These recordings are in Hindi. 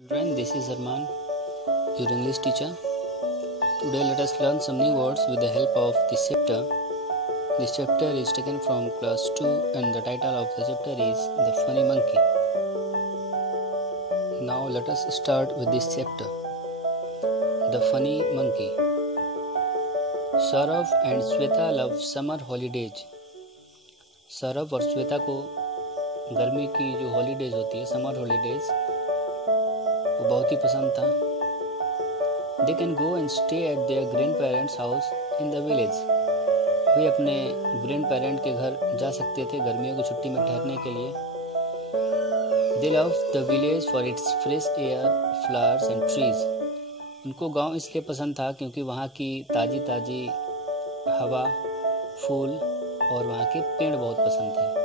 Children, this is Arman, your English teacher. Today let us learn some new words with the help of this chapter. This chapter is taken from class 2 and the title of the chapter is The Funny Monkey. Now let us start with this chapter. The Funny Monkey. Saurav and Sweta love summer holidays. Saurabh और श्वेता को गर्मी की जो हॉलीडेज होती है, समर हॉलीडेज, वो बहुत ही पसंद था. They can go and stay at their grand parents house in the village. वे अपने ग्रैंड पेरेंट के घर जा सकते थे गर्मियों की छुट्टी में ठहरने के लिए. दे love the village for its fresh air, flowers and trees. उनको गांव इसलिए पसंद था क्योंकि वहाँ की ताज़ी ताज़ी हवा, फूल और वहाँ के पेड़ बहुत पसंद थे.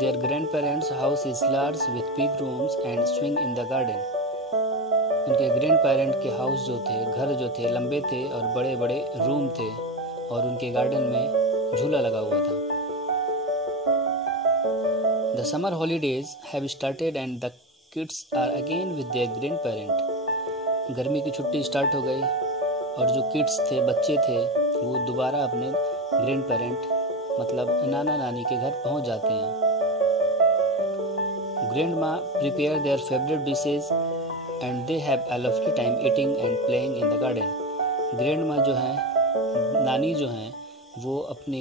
Their grandparents' house is large with big rooms and swing in the garden. उनके ग्रैंड पेरेंट के हाउस जो थे, घर जो थे, लंबे थे और बड़े बड़े रूम थे और उनके गार्डन में झूला लगा हुआ था. The summer holidays have started and the kids are again with their grandparent. गर्मी की छुट्टी स्टार्ट हो गई और जो किड्स थे, बच्चे थे, वो दोबारा अपने ग्रैंड पेरेंट मतलब नाना नानी के घर पहुंच जाते हैं. Grandma prepare their favorite dishes and they have a lovely time eating and playing in the garden. Grandma जो है, नानी जो हैं, वो अपनी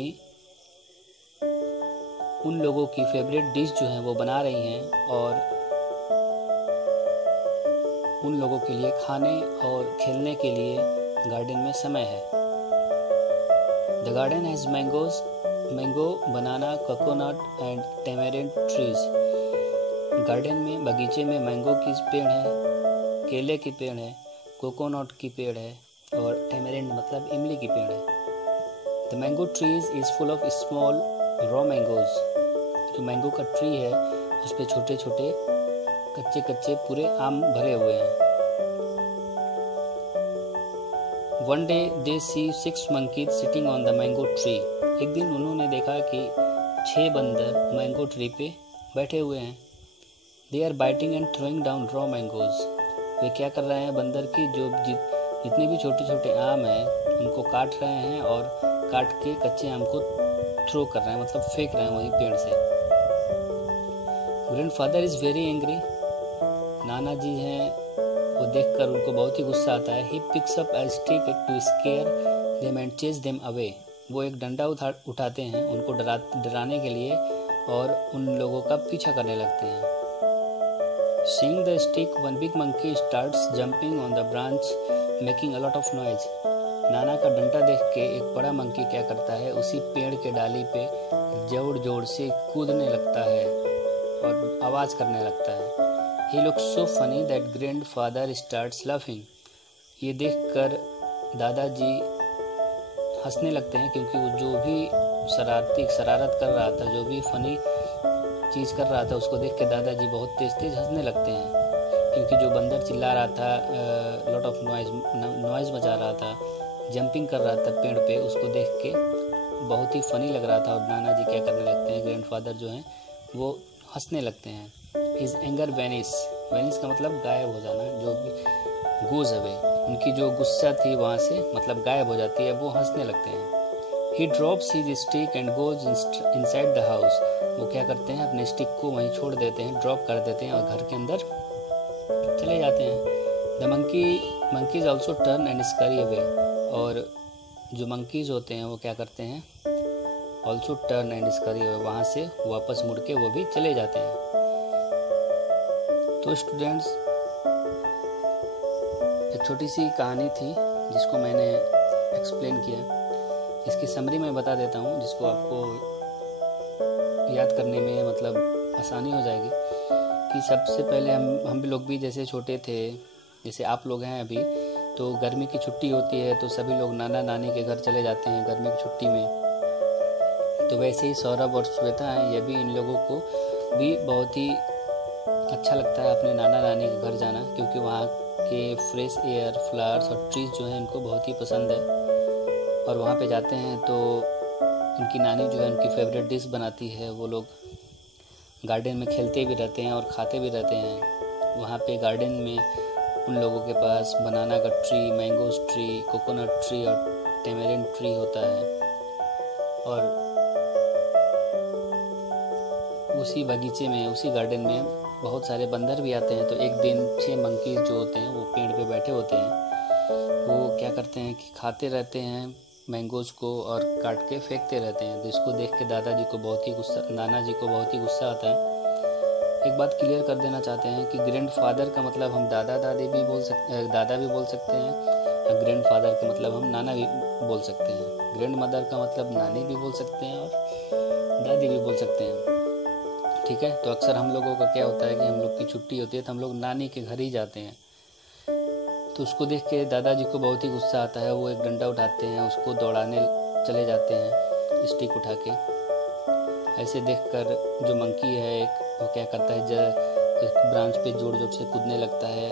उन लोगों की फेवरेट डिश जो है वो बना रही हैं और उन लोगों के लिए खाने और खेलने के लिए गार्डन में समय है. The garden has mango, banana, coconut and tamarind trees. Garden में, बगीचे में मैंगो की पेड़ है, केले की पेड़ है, कोकोनट की पेड़ है और टैमरिंड मतलब इमली की पेड़ है. The mango trees is full of small raw mangoes. जो मैंगो का ट्री है उस पे छोटे छोटे कच्चे कच्चे पूरे आम भरे हुए हैं. One day they see 6 monkeys sitting on the mango tree. एक दिन उन्होंने देखा कि 6 बंदर मैंगो ट्री पे बैठे हुए हैं. They are biting and throwing down raw mangoes. वे क्या कर रहे हैं, बंदर की जो जितने भी छोटे छोटे आम हैं उनको काट रहे हैं और काट के कच्चे आम को थ्रो कर रहे हैं मतलब फेंक रहे हैं वही पेड़ से. Grandfather is very angry. नाना जी हैं, वो देखकर उनको बहुत ही गुस्सा आता है. He picks up a stick to scare them and chase them away. वो एक डंडा उठाते हैं उनको डराने के लिए और उन लोगों का पीछा करने लगते हैं. Seeing the stick, one big monkey starts jumping on the branch, making a lot of noise. नाना का डंडा देख के एक बड़ा मंकी क्या करता है, उसी पेड़ के डाली पे जोर जोर से कूदने लगता है और आवाज़ करने लगता है. He looks so funny that grandfather starts laughing. ये देखकर दादाजी हंसने लगते हैं क्योंकि वो जो भी शरारत कर रहा था, जो भी फनी चीज़ कर रहा था, उसको देख के दादाजी बहुत तेज़ हंसने लगते हैं क्योंकि जो बंदर चिल्ला रहा था, लॉट ऑफ नॉइज़ मचा रहा था, जंपिंग कर रहा था पेड़ पे, उसको देख के बहुत ही फनी लग रहा था और नाना जी क्या करने लगते हैं, ग्रैंडफादर जो हैं वो हंसने लगते हैं. हिज एंगर वेनिश का मतलब गायब हो जाना, जो भी गोज अवे, उनकी जो गुस्सा थी वहाँ से मतलब गायब हो जाती है, वो हंसने लगते हैं. He drops his stick and goes inside the house. वो क्या करते हैं, अपने स्टिक को वहीं छोड़ देते हैं, ड्रॉप कर देते हैं और घर के अंदर चले जाते हैं. The monkeys also turn and scurry away. और जो monkeys होते हैं वो क्या करते हैं, also turn and scurry away, वहाँ से वापस मुड़ के वो भी चले जाते हैं. तो स्टूडेंट्स, एक छोटी सी कहानी थी जिसको मैंने एक्सप्लेन किया. इसकी समरी मैं बता देता हूँ जिसको आपको याद करने में मतलब आसानी हो जाएगी. कि सबसे पहले हम भी लोग भी जैसे छोटे थे, जैसे आप लोग हैं अभी, तो गर्मी की छुट्टी होती है तो सभी लोग नाना नानी के घर चले जाते हैं गर्मी की छुट्टी में. तो वैसे ही सौरभ और श्वेता हैं, ये भी इन लोगों को भी बहुत ही अच्छा लगता है अपने नाना नानी के घर जाना क्योंकि वहाँ के फ्रेश एयर, फ्लावर्स और ट्रीज जो हैं इनको बहुत ही पसंद है. और वहाँ पे जाते हैं तो उनकी नानी जो है उनकी फेवरेट डिश बनाती है. वो लोग गार्डन में खेलते भी रहते हैं और खाते भी रहते हैं. वहाँ पे गार्डन में उन लोगों के पास बनाना का tree, mangoes tree, coconut tree और टेमेरिन ट्री होता है। और उसी बगीचे में, उसी गार्डन में बहुत सारे बंदर भी आते हैं। तो एक दिन 6 मंकीज़ जो होते हैं वो पेड़ पे बैठे होते हैं। वो क्या करते हैं कि खाते रहते हैं मैंगोज़ को और काट के फेंकते रहते हैं। तो इसको देख के नाना जी को बहुत ही गुस्सा आता है। एक बात क्लियर कर देना चाहते हैं कि ग्रैंडफादर का मतलब हम दादा भी बोल सकते हैं, और ग्रैंडफादर का मतलब हम नाना भी बोल सकते हैं। ग्रैंड मदर का मतलब नानी भी बोल सकते हैं और दादी भी बोल सकते हैं। ठीक है। तो अक्सर हम लोगों का क्या होता है कि हम लोग की छुट्टी होती है तो हम लोग नानी के घर ही जाते हैं। तो उसको देख के दादाजी को बहुत ही गुस्सा आता है। वो एक डंडा उठाते हैं, उसको दौड़ाने चले जाते हैं स्टिक उठा के। ऐसे देखकर जो मंकी है एक, वो क्या करता है, एक ब्रांच पे जोर जोर से कूदने लगता है,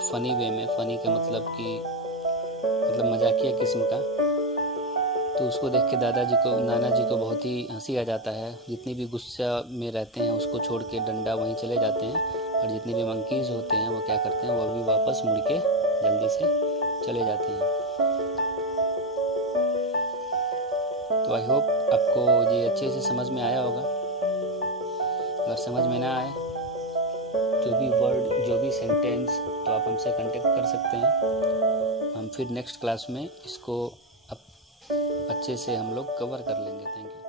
फनी वे में। फनी का मतलब कि मजाकिया किस्म का। तो उसको देख के नाना जी को बहुत ही हंसी आ जाता है। जितनी भी गुस्सा में रहते हैं उसको छोड़ के डंडा वहीं चले जाते हैं, और जितने भी मंकीज़ होते हैं वो क्या करते हैं, वो भी वापस मुड़ के जल्दी से चले जाते हैं। तो आई होप आपको ये अच्छे से समझ में आया होगा। अगर समझ में ना आए, जो भी वर्ड, जो भी सेंटेंस, तो आप हमसे कांटेक्ट कर सकते हैं। हम फिर नेक्स्ट क्लास में इसको अच्छे से हम लोग कवर कर लेंगे। Thank you.